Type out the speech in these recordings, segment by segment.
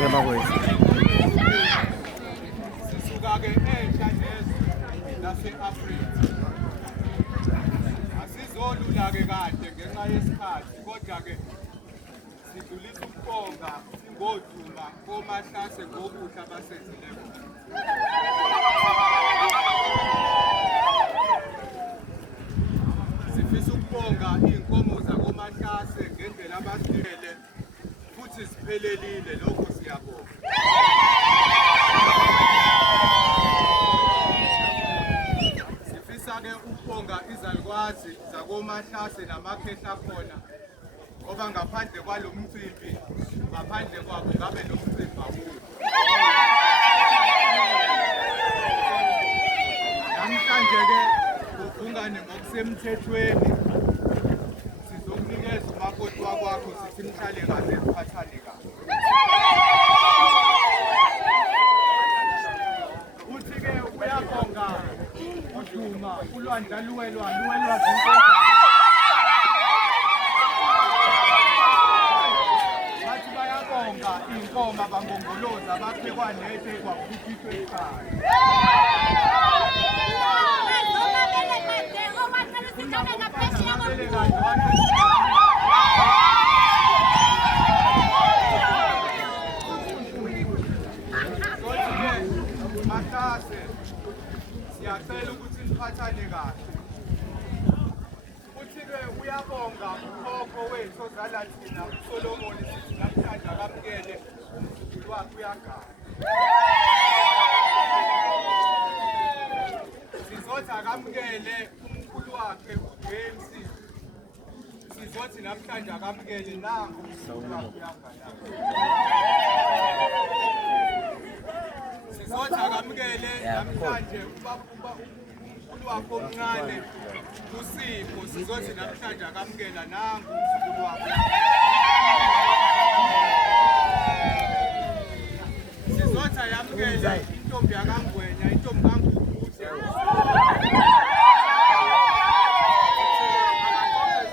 ke bakwethu. Sisuka-ke entsha nezwe lase-Afrika. Asizolula-ke kahle ngenxa yesikhathi, kodwa-ke sidlulisa ukubonga ingoduma koMahlase ngokuhle abasenzileko. Sifisa ukubonga iy'nkomo zakoMahlase ngendlela abasilele futhi siphelelile, lokho siyabonga. Sifisa-ke ukubonga izalukwazi zakoMahlase namakhehla akhona, ngoba ngaphandle kwalo mcimbi, ngaphandle kwabo ngabe lo mcimbi awukho. Namhlanje-ke uvungane ngokusemthethweni, sizokunikeza umakoti wakwakho sithi mhlale kahle siphathane kahle. Uthi-ke uyabonga uDuma uLwandla luwelwa bathi bayabonga iy'nkomo abangongoloza baphekwa nethe kwakhuphiswe ekhaya. Mahlase, siyacela ukuthi siphathane kahle. Uthi-ke uyabonga ukhokho wethu ozala thina uSolomoni, sithi namhlanje akamukele umzukulu wakhe uyagana. Sizothi akamukele umkhulu wakhe uJames, sizothi namhlanje akamukele nangu umzukulu wakhe uyagana. Sizothi akamukele namhlanje umkhulu wakhe omncane uSipho, sizothi namhlanje akamukela nangu umzukulu wakhe. Sizothi ayamukele intombi yakangwenya, intombi kaNgukuhle.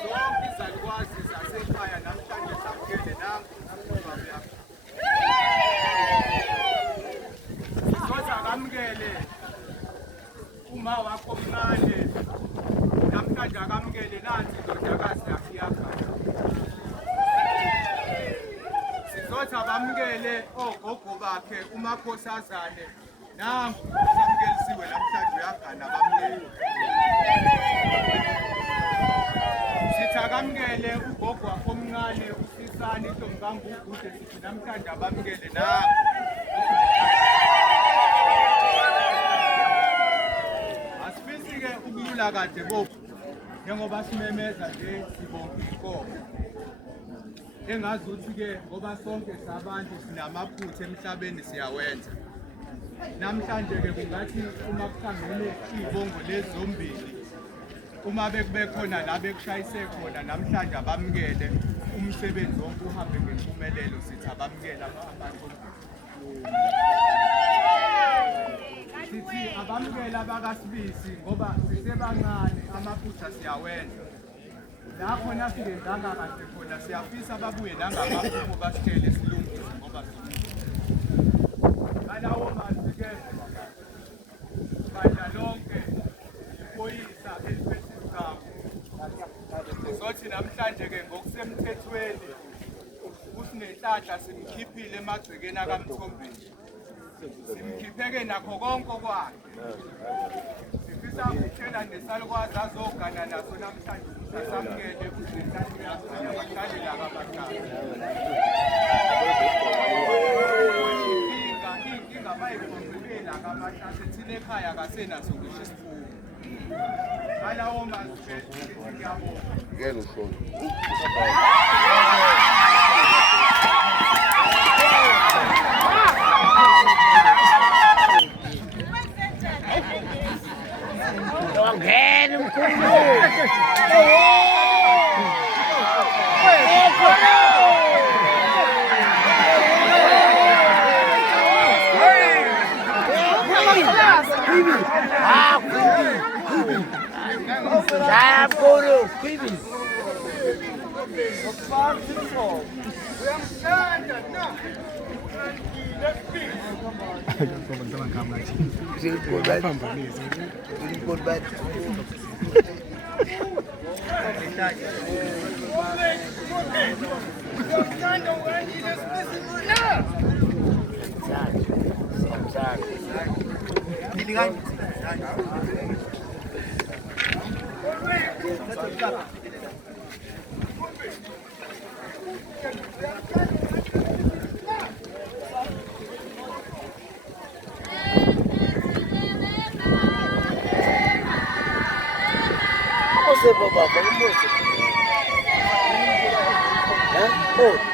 Zonke izalukwazi zasekhaya namhlanje samukele nangu umzukulu wakhe. Sizothi akamukele uma wakho omncane, namhlanje akamukele nansi indodakazi yakhe iyagana. Sizothi abamukele ogogo bakhe uMakhosazane, nangu usamukelisiwe namhlanje uyagana bamukele. Sithi akamukele ugogo wakho omncane uSisani intombi kaNgukuhle, sithi namhlanje abamukele nangu. Asifisi-ke ukulula kade bofu, njengoba simemeza nje sibonga inkomo. Engazi ukuthi-ke ngoba sonke sabantu sinamaphutha emhlabeni siyawenza. Namhlanje-ke kungathi uma kuhlangene iy'bongo lezi zombili, uma bekube khona la bekushayise khona, namhlanje abamukele umsebenzi wonke uhambe ngempumelelo, sithi abamukele abantu. Sithi abamukele abakaSibisi ngoba sisebancane, amaphutha siyawenza. La khona singenzanga kahle khona siyafisa babuye nangamaphupho basitshele isilungisi ngoba ngalawo mazwi-ke bandla lonke iphoyisa eliphethe isigaba. Sizothi namhlanje-ke ngokusemthethweni uSinenhlanhla simkhiphile emagcekeni akaMthombeni, simkhipheke nakho konke kwakhe. Sifisa ukutshela nesalukwazi azogana naso namhlanje ukuthi asamukele uSinenhlanhla uyagana, bahlale la kabahlali. Inkinga bayikhombele la kaMahlase, thina ekhaya akasenaso ngisho isifundo. Ngalawo mazwi ngiyabonga. Ngeke ushone. Ngene mkhulu. Uyamthanda na. Você babá, vamos moço. É?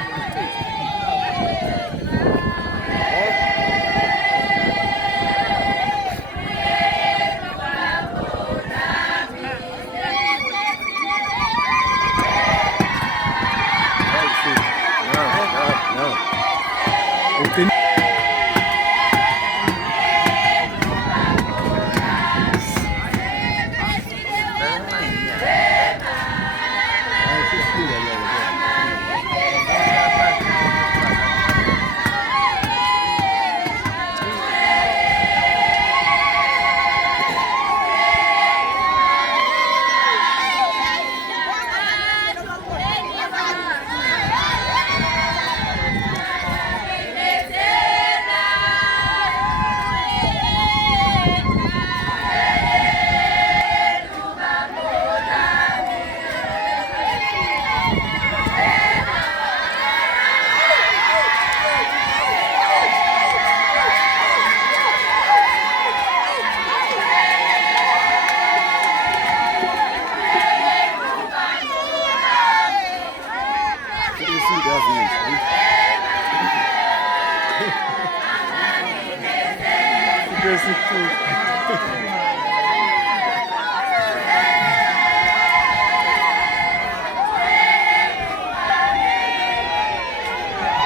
Esse